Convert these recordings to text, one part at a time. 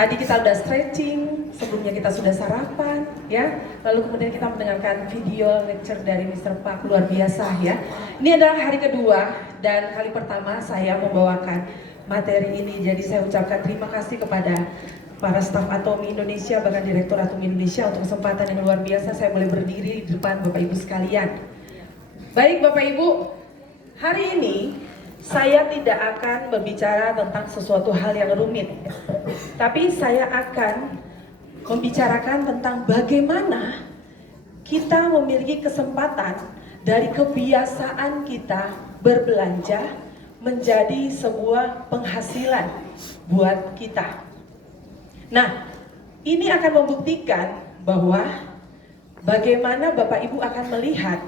Tadi kita udah stretching, sebelumnya kita sudah sarapan, ya. Lalu kemudian kita mendengarkan video lecture dari Mr. Pak, luar biasa ya. Ini adalah hari kedua dan kali pertama saya membawakan materi ini. Jadi saya ucapkan terima kasih kepada para staf Atomi Indonesia, bahkan Direktur Atomi Indonesia untuk kesempatan yang luar biasa saya boleh berdiri di depan Bapak Ibu sekalian. Baik Bapak Ibu, hari ini saya tidak akan berbicara tentang sesuatu hal yang rumit, tapi saya akan membicarakan tentang bagaimana kita memiliki kesempatan dari kebiasaan kita berbelanja menjadi sebuah penghasilan buat kita. Nah, ini akan membuktikan bahwa bagaimana Bapak Ibu akan melihat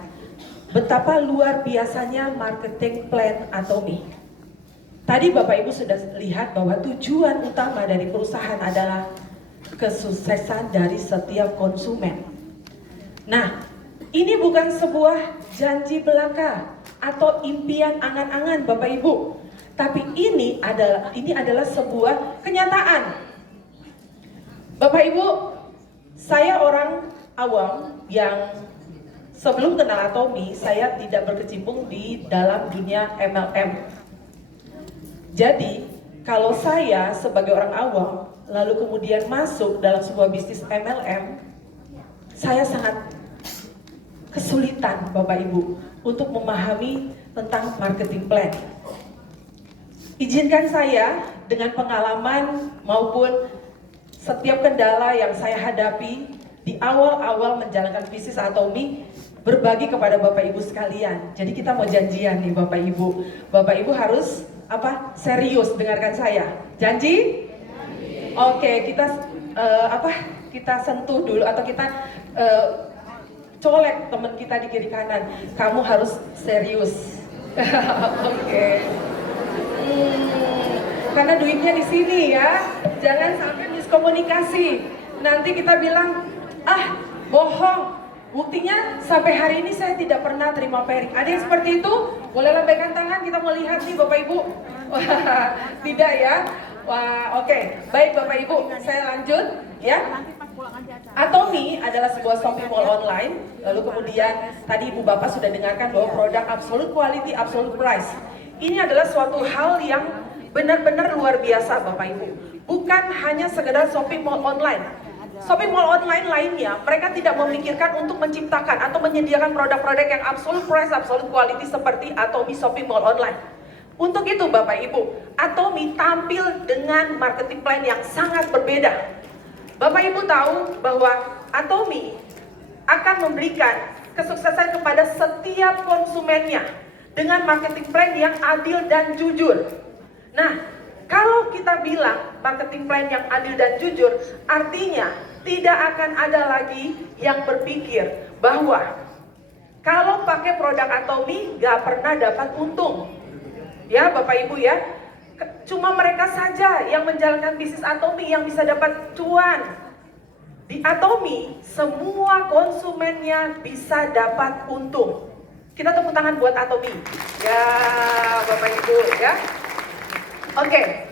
betapa luar biasanya marketing plan Atomi. Tadi Bapak Ibu sudah lihat bahwa tujuan utama dari perusahaan adalah kesuksesan dari setiap konsumen. Nah, ini bukan sebuah janji belaka atau impian angan-angan Bapak Ibu, tapi ini adalah sebuah kenyataan. Bapak Ibu, saya orang awam yang sebelum kenal Atomi, saya tidak berkecimpung di dalam dunia MLM. Jadi, kalau saya sebagai orang awam, lalu kemudian masuk dalam sebuah bisnis MLM, saya sangat kesulitan Bapak Ibu untuk memahami tentang marketing plan. Izinkan saya dengan pengalaman maupun setiap kendala yang saya hadapi di awal-awal menjalankan bisnis Atomi, berbagi kepada Bapak Ibu sekalian. Jadi kita mau janjian nih Bapak Ibu. Bapak Ibu harus serius dengarkan saya. Janji? Oke, kita sentuh dulu atau kita colek teman kita di kiri kanan. Kamu harus serius. Oke. Karena duitnya di sini ya. Jangan sampai miskomunikasi. Nanti kita bilang, bohong. Buktinya sampai hari ini saya tidak pernah terima pairing. Ada yang seperti itu? Boleh lambaikan tangan, kita mau lihat nih Bapak Ibu. Wah, tidak ya? Wah, oke. Baik Bapak Ibu, saya lanjut ya. Atomi adalah sebuah shopping mall online. Lalu kemudian tadi Ibu Bapak sudah dengarkan bahwa produk absolute quality, absolute price. Ini adalah suatu hal yang benar-benar luar biasa Bapak Ibu. Bukan hanya sekedar shopping mall online. Shopping mall online lainnya, mereka tidak memikirkan untuk menciptakan atau menyediakan produk-produk yang absolute price, absolute quality seperti Atomi Shopping Mall Online. Untuk itu Bapak Ibu, Atomi tampil dengan marketing plan yang sangat berbeda. Bapak Ibu tahu bahwa Atomi akan memberikan kesuksesan kepada setiap konsumennya dengan marketing plan yang adil dan jujur. Nah, kalau kita bilang marketing plan yang adil dan jujur, artinya tidak akan ada lagi yang berpikir bahwa kalau pakai produk Atomi gak pernah dapat untung. Ya Bapak Ibu ya, cuma mereka saja yang menjalankan bisnis Atomi yang bisa dapat cuan. Di Atomi, semua konsumennya bisa dapat untung. Kita tepuk tangan buat Atomi. Ya Bapak Ibu ya. Oke.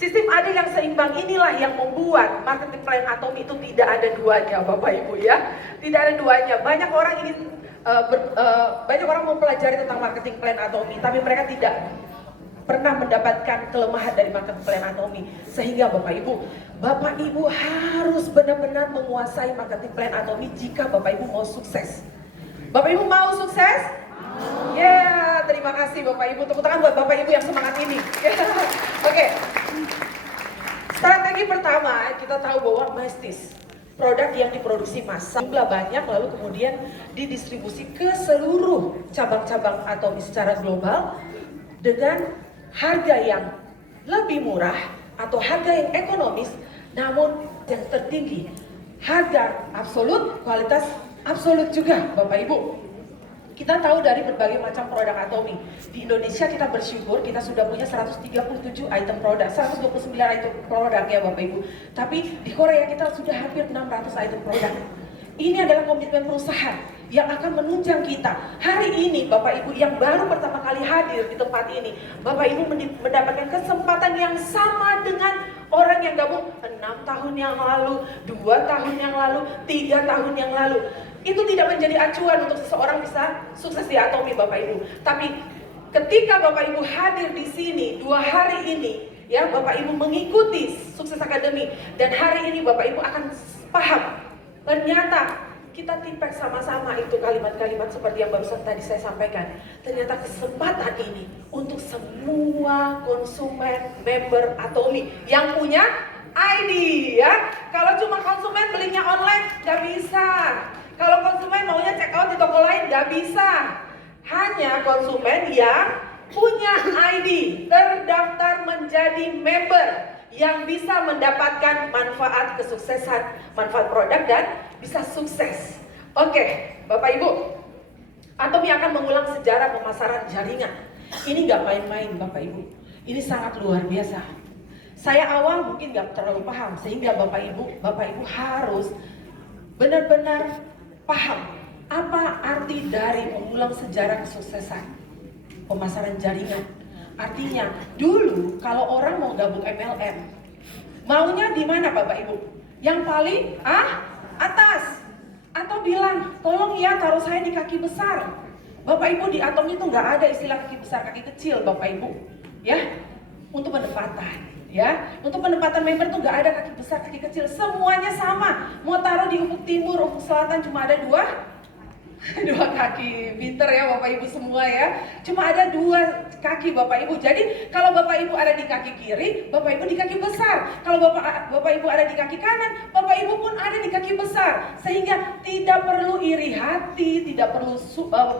Sistem adil yang seimbang inilah yang membuat marketing plan Atomi itu tidak ada duanya Bapak Ibu ya. Tidak ada duanya. Banyak orang ingin banyak orang mempelajari tentang marketing plan Atomi, tapi mereka tidak pernah mendapatkan kelemahan dari marketing plan Atomi. Sehingga Bapak Ibu harus benar-benar menguasai marketing plan Atomi jika Bapak Ibu mau sukses. Bapak Ibu mau sukses? Ya, terima kasih Bapak Ibu. Tepuk tangan buat Bapak Ibu yang semangat ini. Oke. Strategi pertama, kita tahu bahwa Mestis, produk yang diproduksi massal, jumlah banyak, lalu kemudian didistribusi ke seluruh cabang-cabang atau secara global dengan harga yang lebih murah atau harga yang ekonomis, namun yang tertinggi, harga absolut, kualitas absolut juga Bapak Ibu. Kita tahu dari berbagai macam produk Atomi. Di Indonesia kita bersyukur kita sudah punya 137 item produk, 129 item produk ya Bapak Ibu. Tapi di Korea kita sudah hampir 600 item produk. Ini adalah komitmen perusahaan yang akan menunjang kita. Hari ini Bapak Ibu yang baru pertama kali hadir di tempat ini, Bapak Ibu mendapatkan kesempatan yang sama dengan Orang yang gabung 6 tahun yang lalu, 2 tahun yang lalu, 3 tahun yang lalu, itu tidak menjadi acuan untuk seseorang bisa sukses di Atomi, Bapak Ibu. Tapi ketika Bapak Ibu hadir di sini 2 hari ini, ya, Bapak Ibu mengikuti Sukses Academy, dan hari ini Bapak Ibu akan paham ternyata kita tipek sama-sama itu kalimat-kalimat seperti yang barusan tadi saya sampaikan. Ternyata kesempatan ini untuk semua konsumen member Atomi yang punya ID, ya. Kalau cuma konsumen belinya online nggak bisa. Kalau konsumen maunya check out di toko lain nggak bisa. Hanya konsumen yang punya ID terdaftar menjadi member yang bisa mendapatkan manfaat kesuksesan, manfaat produk, dan bisa sukses. Oke, Bapak Ibu, Atomi akan mengulang sejarah pemasaran jaringan. Ini gak main-main, Bapak Ibu. Ini sangat luar biasa. Saya awal mungkin gak terlalu paham, sehingga Bapak Ibu harus benar-benar paham apa arti dari mengulang sejarah kesuksesan pemasaran jaringan. Artinya, dulu kalau orang mau gabung MLM, maunya di mana Bapak Ibu? Yang paling atas. Atau bilang, tolong ya taruh saya di kaki besar. Bapak Ibu, di Atomi itu nggak ada istilah kaki besar, kaki kecil, Bapak Ibu. Ya, untuk penempatan. Ya, untuk penempatan member tuh nggak ada kaki besar, kaki kecil, semuanya sama. Mau taruh di ufuk timur, ufuk selatan cuma ada dua kaki. Pinter ya Bapak Ibu semua ya. Cuma ada 2 kaki Bapak Ibu. Jadi kalau Bapak Ibu ada di kaki kiri, Bapak Ibu di kaki besar. Kalau Bapak Ibu ada di kaki kanan, Bapak Ibu pun ada di kaki besar. Sehingga tidak perlu iri hati, tidak perlu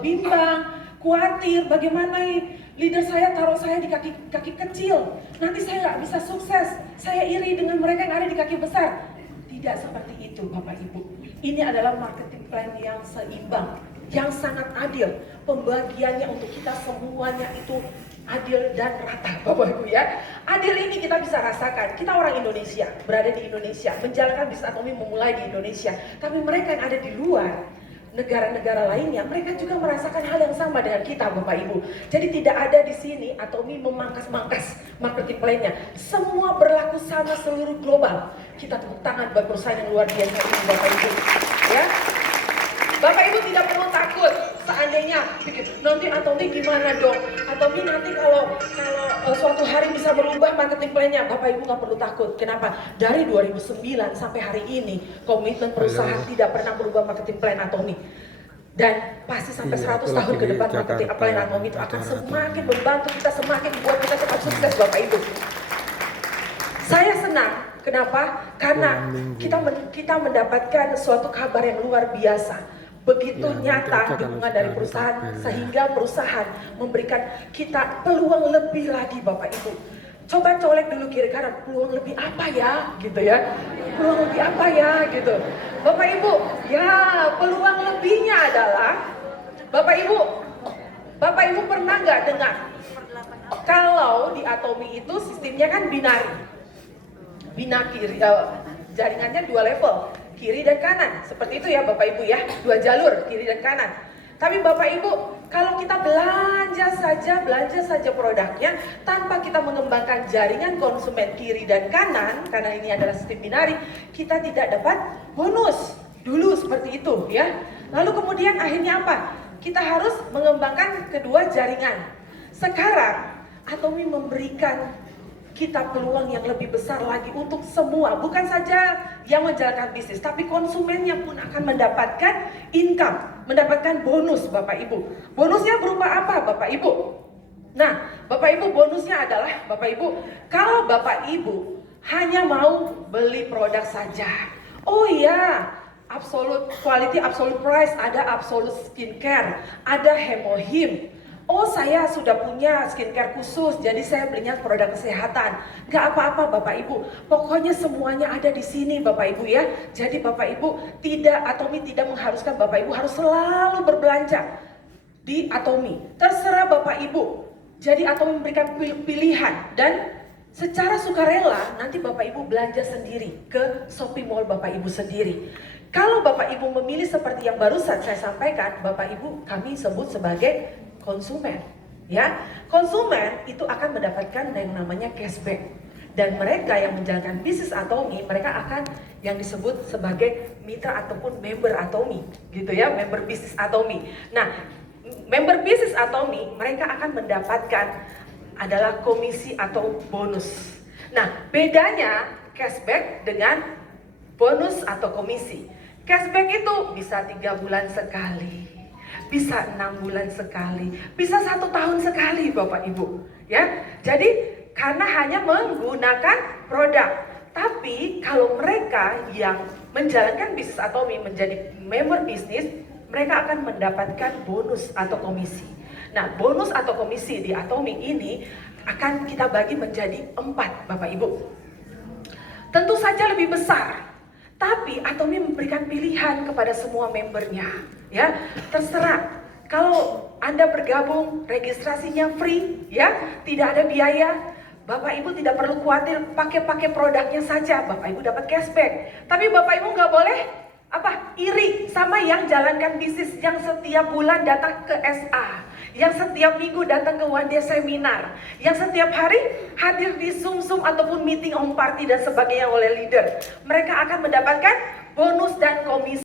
bimbang, khawatir bagaimana leader saya taruh saya di kaki kecil. Nanti saya nggak bisa sukses. Saya iri dengan mereka yang ada di kaki besar. Tidak seperti itu Bapak Ibu. Ini adalah marketing plan yang seimbang, yang sangat adil. Pembagiannya untuk kita semuanya itu adil dan rata Bapak Ibu ya. Adil ini kita bisa rasakan. Kita orang Indonesia, berada di Indonesia, menjalankan bisnis Atomi memulai di Indonesia. Tapi mereka yang ada di luar, negara-negara lainnya, mereka juga merasakan hal yang sama dengan kita Bapak Ibu. Jadi tidak ada di sini Atomi memangkas-mangkas marketing plan-nya. Semua berlaku sama seluruh global. Kita tepuk tangan buat perusahaan yang luar biasa ini Bapak Ibu. Ya, Bapak Ibu tidak perlu takut. Seandainya pikir, nanti Atomi gimana dong? Atomi nanti kalau suatu hari bisa berubah marketing plan-nya, Bapak Ibu nggak perlu takut. Kenapa? Dari 2009 sampai hari ini, komitmen perusahaan tidak pernah berubah marketing plan Atomi. Dan pasti sampai 100 tahun ke depan marketing plan Atomi itu akan semakin membantu kita, semakin membuat kita cepat sukses Bapak Ibu. Saya senang. Kenapa? Karena kita mendapatkan suatu kabar yang luar biasa. Begitu nyata dukungan dari perusahaan, sehingga perusahaan memberikan kita peluang lebih lagi Bapak Ibu. Coba colek dulu kiri kanan, peluang lebih apa ya gitu ya. Peluang lebih apa ya gitu. Bapak Ibu, ya peluang lebihnya adalah Bapak Ibu pernah nggak dengar kalau di Atomi itu sistemnya kan binari. Binari, jaringannya 2 level, kiri dan kanan. Seperti itu ya Bapak Ibu ya, 2 jalur, kiri dan kanan. Tapi Bapak Ibu, kalau kita belanja saja produknya tanpa kita mengembangkan jaringan konsumen kiri dan kanan, karena ini adalah sistem binari, kita tidak dapat bonus. Dulu seperti itu ya. Lalu kemudian akhirnya apa? Kita harus mengembangkan kedua jaringan. Sekarang Atomi memberikan kita peluang yang lebih besar lagi untuk semua, bukan saja yang menjalankan bisnis, tapi konsumennya pun akan mendapatkan income, mendapatkan bonus Bapak Ibu. Bonusnya berupa apa Bapak Ibu? Nah, Bapak Ibu, bonusnya adalah Bapak Ibu, kalau Bapak Ibu hanya mau beli produk saja. Oh iya, absolute quality, absolute price, ada absolute skincare, ada Hemohim. Oh saya sudah punya skincare khusus, jadi saya belinya produk kesehatan. Gak apa-apa Bapak Ibu, pokoknya semuanya ada di sini Bapak Ibu ya. Jadi Bapak Ibu Atomi tidak mengharuskan Bapak Ibu harus selalu berbelanja di Atomi. Terserah Bapak Ibu. Jadi Atomi memberikan pilihan dan secara sukarela nanti Bapak Ibu belanja sendiri ke Shopee Mall Bapak Ibu sendiri. Kalau Bapak Ibu memilih seperti yang barusan saya sampaikan, Bapak Ibu kami sebut sebagai konsumen, ya. Konsumen itu akan mendapatkan yang namanya cashback. Dan mereka yang menjalankan bisnis Atomi, mereka akan yang disebut sebagai mitra ataupun member Atomi, gitu ya, member bisnis Atomi. Nah, member bisnis Atomi, mereka akan mendapatkan adalah komisi atau bonus. Nah, bedanya cashback dengan bonus atau komisi. Cashback itu bisa 3 bulan sekali, bisa 6 bulan sekali, bisa 1 tahun sekali Bapak Ibu. Ya, jadi karena hanya menggunakan produk. Tapi kalau mereka yang menjalankan bisnis Atomi menjadi member bisnis, mereka akan mendapatkan bonus atau komisi. Nah, bonus atau komisi di Atomi ini akan kita bagi menjadi 4 Bapak Ibu. Tentu saja lebih besar, tapi Atomi memberikan pilihan kepada semua membernya. Ya, terserah. Kalau Anda bergabung, registrasinya free, ya, tidak ada biaya. Bapak Ibu tidak perlu khawatir pakai produknya saja, Bapak Ibu dapat cashback. Tapi Bapak Ibu nggak boleh iri sama yang jalankan bisnis, yang setiap bulan datang ke SA, yang setiap minggu datang ke one day seminar, yang setiap hari hadir di Zoom ataupun meeting home party dan sebagainya oleh leader. Mereka akan mendapatkan bonus dan komisi.